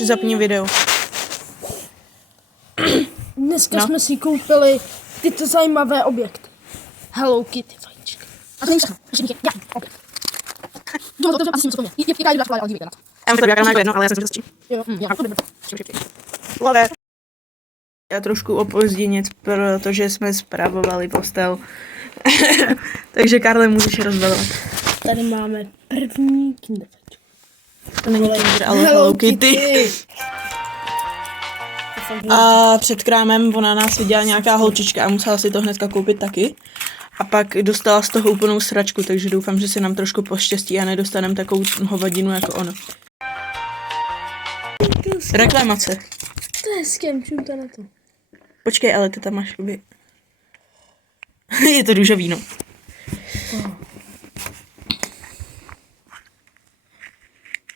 Zapni video. Dneska jsme si koupili tyto zajímavé objekty. Hello Kitty vajíčka. A to není všechno. Ještě bych nějaký objekt. Jo, to asi si něco poměl. Jaká je ale dívejte na to. Já mám to jako jedno, ale já jsem to střím. Jo, Love. Já trošku opozděněc, protože jsme spravovali postel. Takže Karle, můžeš rozbalovat. tady máme první Kinder vajíčko. To není Kinder, ale Hello Kitty. A před krámem ona nás viděla nějaká holčička a musela si to hnedka koupit taky. A pak dostala z toho úplnou sračku, takže doufám, že se nám trošku poštěstí a nedostaneme takovou hovadinu jako ono. Reklamace. To je s kým, čím to na to? Počkej, ale ty tam máš obě. Je to růžový, no.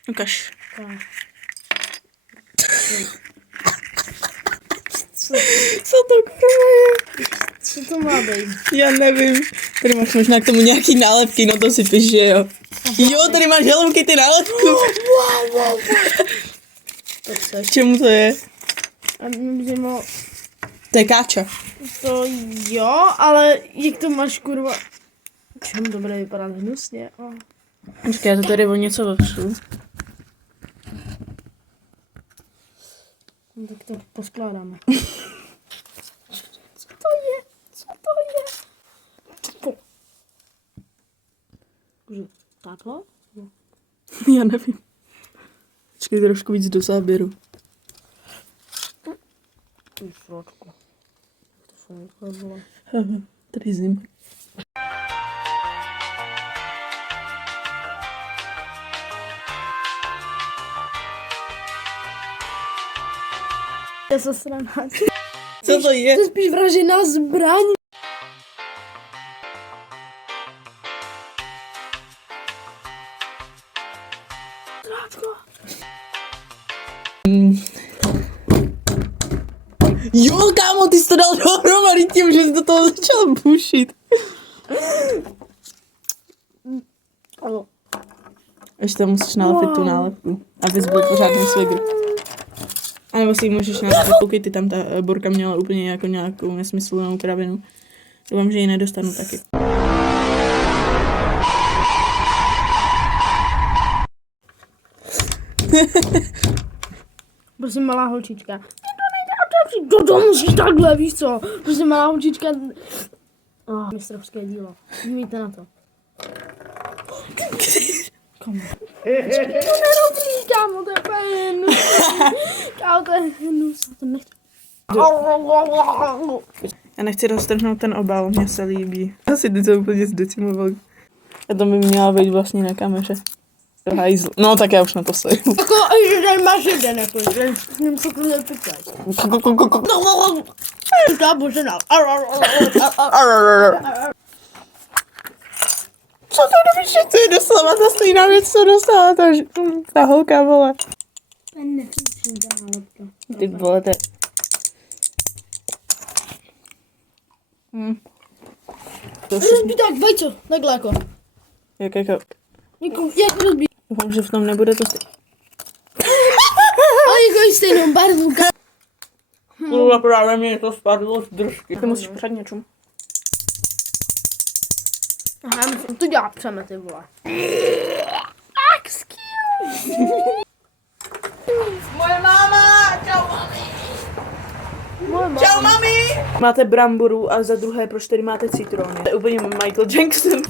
Ukaž. Co to kurva? Co to má být? Já nevím. Tady máš možná k tomu nějaký nálepky, no to si piš, že jo. Jo, tady máš Hello Kitty nálepku. K čemu to je? A mě zajímalo, To je káča. to jo, ale jak to máš kurva? Čem to bude vypadat hnusně? Počkej, já to tady o něco vepřu. No, tak to poskládáme. Co to je? Co to je? Že takhle? Já nevím. Počkej, trošku víc do záběru. Ty sračku. To funguje. Tady zim. Je to sraná. Co to je? To je spíš vražená zbraň. Sračko. Jo, kámo, ty jsi to dal dohromady tím, že jsi do toho začal bušit. Ano. Ještě tam musíš nalepit tu nálepku, abys byl pořádný swagger. A nebo si ji můžeš nalepit, pokud ty tam ta Borka měla úplně jako nějakou nesmyslnou kravinu. Doufám, že ji nedostanu taky. Prosím, malá holčička. To musíš takhle, víš co? Prosím, malá holčička. Mistrovské dílo. Dívejte na to. Komu? To nerobí, kámo, to je úplně hnus. Kámo, to je hnus. To nechci. Já nechci roztrhnout ten obal, mně se líbí. Asi ty to úplně zdecimovali. A to by měla být vlastně na kameře. No tak já už na to sejdu. Jako, že tady máš jeden, jako, že s ním co to nepíkáš. Kámo, že Co to dobíš, to je doslova ta stejná věc, co dostala ta holka, vole. Ty vole, to je... Rozbí tak, vajco, takhle jako. Jak Jak rozbí. doufám, že v tom nebude to stejné. Ale jako stejnou barvu, Kurva, právě mě to spadlo z držky. Ty musíš pořád něčem. Aha, musím to dělat přeme, ty vole. Moje máma! Čau, mami! Moje máma. Čau, mami! Máte bramboru a za druhé, proč tady máte citrony? To je úplně Michael Jackson.